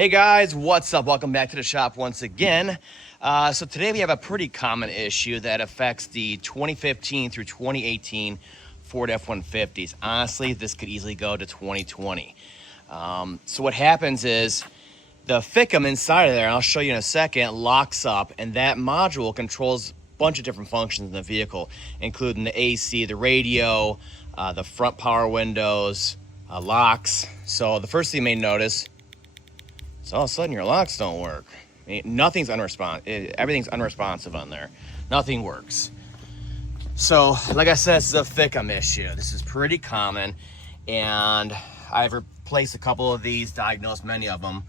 Hey guys, what's up? Welcome back to the shop once again. So today we have a pretty common issue that affects the 2015 through 2018 Ford F-150s. Honestly, this could easily go to 2020. So what happens is the FCIM inside of there, and I'll show you in a second, locks up, and that module controls a bunch of different functions in the vehicle, including the AC, the radio, the front power windows, locks. So the first thing you may notice, so all of a sudden your locks don't work. I mean, nothing's unresponsive. Everything's unresponsive on there. Nothing works. So, like I said, this is a FCIM issue. This is pretty common, and I've replaced a couple of these, diagnosed many of them.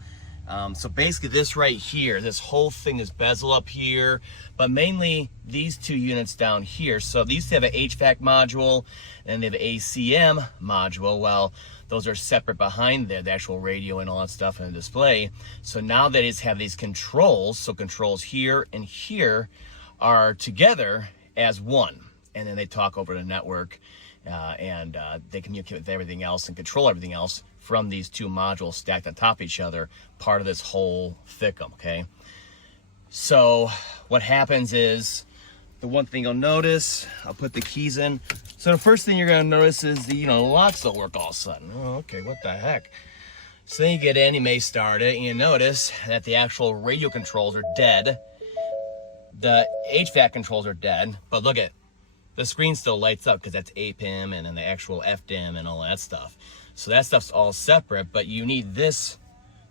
So basically this right here, this whole thing is bezel up here, but mainly these two units down here. So these have an HVAC module and they have an ACM module. Well, those are separate behind there, the actual radio and all that stuff in the display. So now they just have these controls. So controls here and here are together as one. And then they talk over the network and they communicate with everything else and control everything else from these two modules stacked on top of each other, part of this whole FCIM, okay? So what happens is, the one thing you'll notice, I'll put the keys in. So the first thing you're gonna notice is the locks don't work all of a sudden. Oh, okay, what the heck? So then you get in, you may start it, and you notice that the actual radio controls are dead. The HVAC controls are dead, but look at, the screen still lights up because that's APIM and then the actual FDIM and all that stuff. So that stuff's all separate, but you need this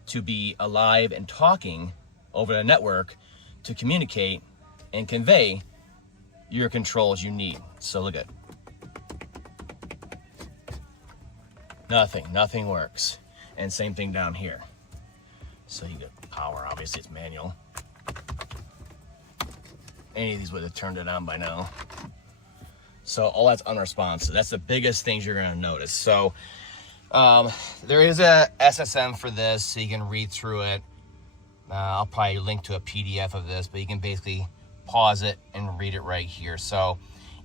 to be alive and talking over the network to communicate and convey your controls you need. So look at, nothing works. And same thing down here. So you get power, obviously it's manual. Any of these would have turned it on by now. So all that's unresponsive. That's the biggest things you're gonna notice. So there is a SSM for this, so you can read through it. I'll probably link to a PDF of this, but you can basically pause it and read it right here. So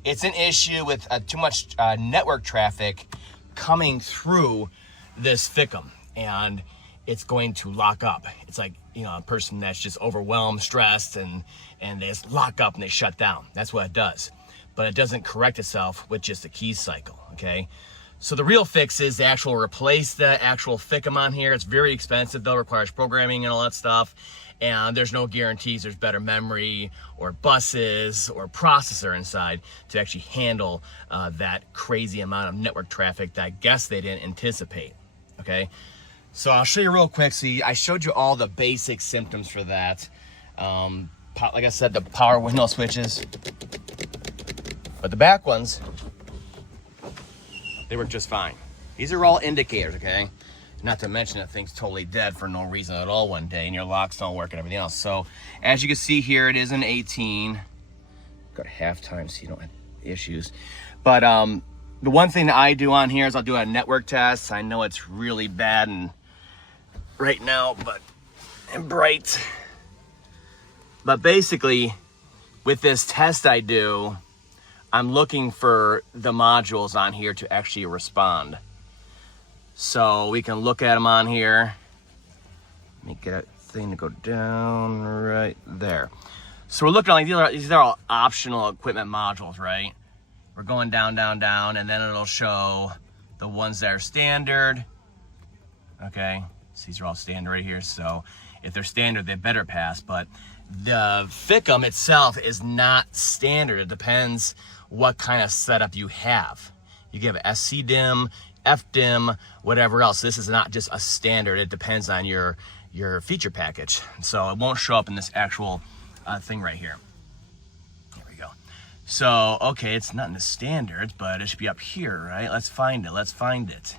it's an issue with too much network traffic coming through this FCIM, and it's going to lock up. It's like, a person that's just overwhelmed, stressed, and they just lock up and they shut down. That's what it does. But it doesn't correct itself with just a key cycle, okay? So the real fix is to actually replace the actual FCIM on here. It's very expensive though, requires programming and all that stuff. And there's no guarantees there's better memory or buses or processor inside to actually handle that crazy amount of network traffic that I guess they didn't anticipate, okay? So I'll show you real quick. See, I showed you all the basic symptoms for that. Like I said, the power window switches. But the back ones, they work just fine. These are all indicators, okay? Not to mention that thing's totally dead for no reason at all one day, and your locks don't work and everything else. So as you can see here, it is an 18. Got half time so you don't have issues. But the one thing that I do on here is I'll do a network test. I know it's really bad and right now, and bright. But basically, with this test I do, I'm looking for the modules on here to actually respond. So we can look at them on here. Let me get a thing to go down right there. So we're looking at these are all optional equipment modules, right? We're going down, and then it'll show the ones that are standard. Okay, so these are all standard right here. So if they're standard, they better pass. But the FCIM itself is not standard. It depends what kind of setup you have. You can have FCIM, FDIM, whatever else. This is not just a standard. It depends on your feature package. So it won't show up in this actual thing right here. There we go. So, okay, it's not in the standards, but it should be up here, right? Let's find it.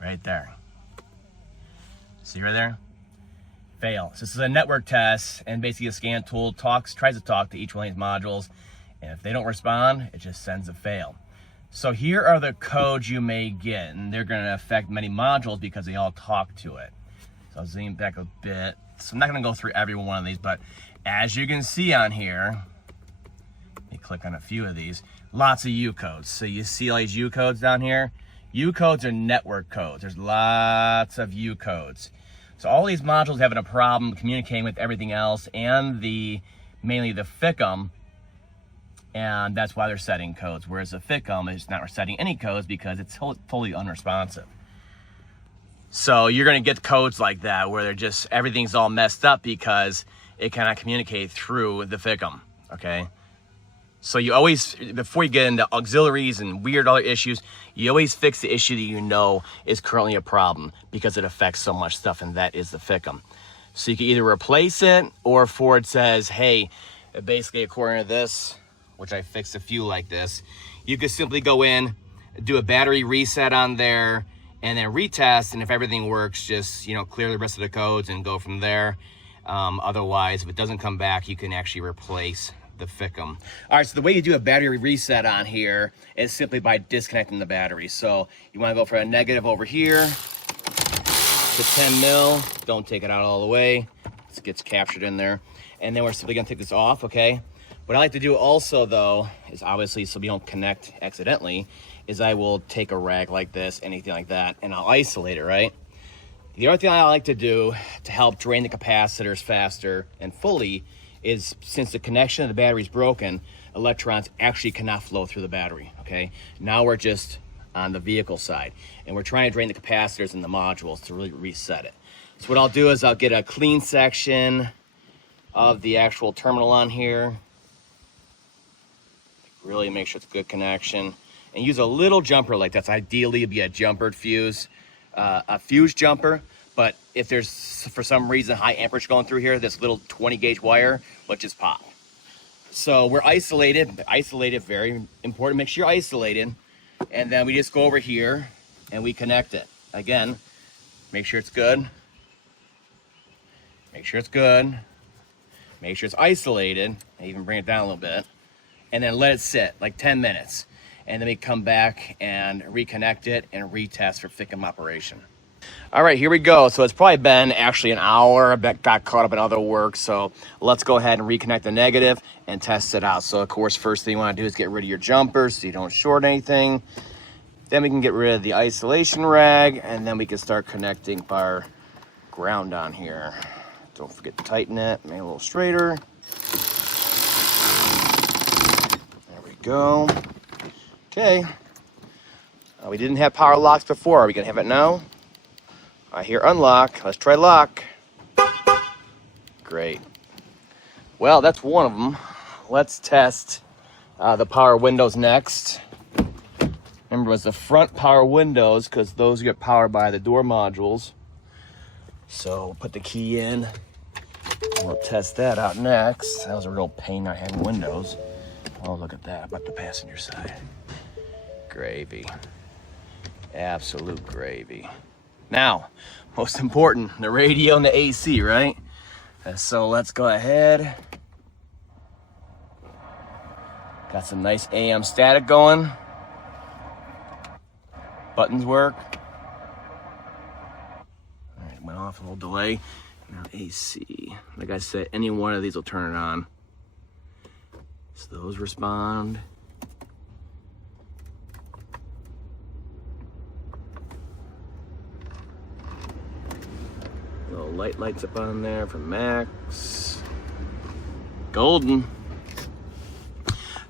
Right there. See right there? Fail. So this is a network test, and basically a scan tool tries to talk to each one of these modules, and if they don't respond, it just sends a fail. So here are the codes you may get, and they're going to affect many modules because they all talk to it. So I'll zoom back a bit. So I'm not going to go through every one of these, but as you can see on here, let me click on a few of these, lots of U codes. So you see all these U codes down here? U codes are network codes. There's lots of U codes. So all these modules having a problem communicating with everything else, and mainly the FCIM, and that's why they're setting codes. Whereas the FCIM is not setting any codes because it's totally unresponsive. So you're gonna get codes like that where they're just, everything's all messed up because it cannot communicate through the FCIM, okay? So you always, before you get into auxiliaries and weird other issues, you always fix the issue that you know is currently a problem because it affects so much stuff, and that is the FCIM. So you can either replace it, or Ford says, hey, basically according to this, which I fixed a few like this, you could simply go in, do a battery reset on there, and then retest, and if everything works, just, you know, clear the rest of the codes and go from there. Otherwise, if it doesn't come back, you can actually replace the FCIM. All right, so the way you do a battery reset on here is simply by disconnecting the battery. So you want to go for a negative over here to 10 mil. Don't take it out all the way. It gets captured in there. And then we're simply going to take this off, okay? What I like to do also, though, is obviously so we don't connect accidentally, is I will take a rag like this, anything like that, and I'll isolate it, right? The other thing I like to do to help drain the capacitors faster and fully is, since the connection of the battery is broken, electrons actually cannot flow through the battery, okay? Now we're just on the vehicle side, and we're trying to drain the capacitors and the modules to really reset it. So what I'll do is I'll get a clean section of the actual terminal on here, really make sure it's a good connection, and use a little jumper like that's ideally be a jumpered fuse, a fuse jumper. But if there's, for some reason, high amperage going through here, this little 20 gauge wire will just pop. So we're isolated. Isolated, very important. Make sure you're isolated. And then we just go over here and we connect it. Again, make sure it's good. Make sure it's good. Make sure it's isolated. I even bring it down a little bit. And then let it sit like 10 minutes. And then we come back and reconnect it and retest for FCIM operation. All right, here we go. So it's probably been actually an hour. I got caught up in other work. So let's go ahead and reconnect the negative and test it out. So of course, first thing you want to do is get rid of your jumpers so you don't short anything. Then we can get rid of the isolation rag, and then we can start connecting our ground on here. Don't forget to tighten it, make it a little straighter. There we go. Okay. We didn't have power locks before. Are we gonna have it now? I hear unlock. Let's try lock. Great. Well, that's one of them. Let's test the power windows next. Remember, it was the front power windows because those get powered by the door modules. So we'll put the key in. We'll test that out next. That was a real pain not having windows. Oh, look at that. About the passenger side. Gravy. Absolute gravy. Now, most important, the radio and the AC, right? So let's go ahead. Got some nice AM static going. Buttons work. All right, went off a little delay. Now AC. Like I said, any one of these will turn it on. So those respond. Little light lights up on there for Max. Golden.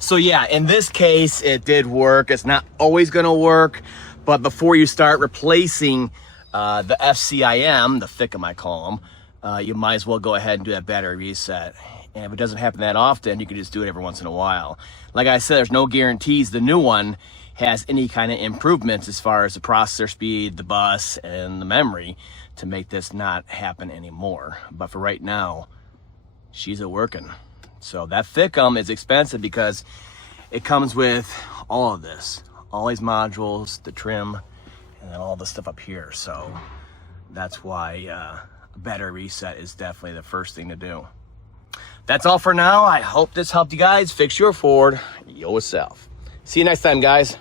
So yeah, in this case, it did work. It's not always gonna work, but before you start replacing the FCIM, the FCIM I call them, you might as well go ahead and do that battery reset. And if it doesn't happen that often, you can just do it every once in a while. Like I said, there's no guarantees the new one has any kind of improvements as far as the processor speed, the bus, and the memory to make this not happen anymore. But for right now, she's a working. So that FCIM is expensive because it comes with all of this, all these modules, the trim, and then all the stuff up here. So that's why a battery reset is definitely the first thing to do. That's all for now. I hope this helped you guys fix your Ford yourself. See you next time, guys.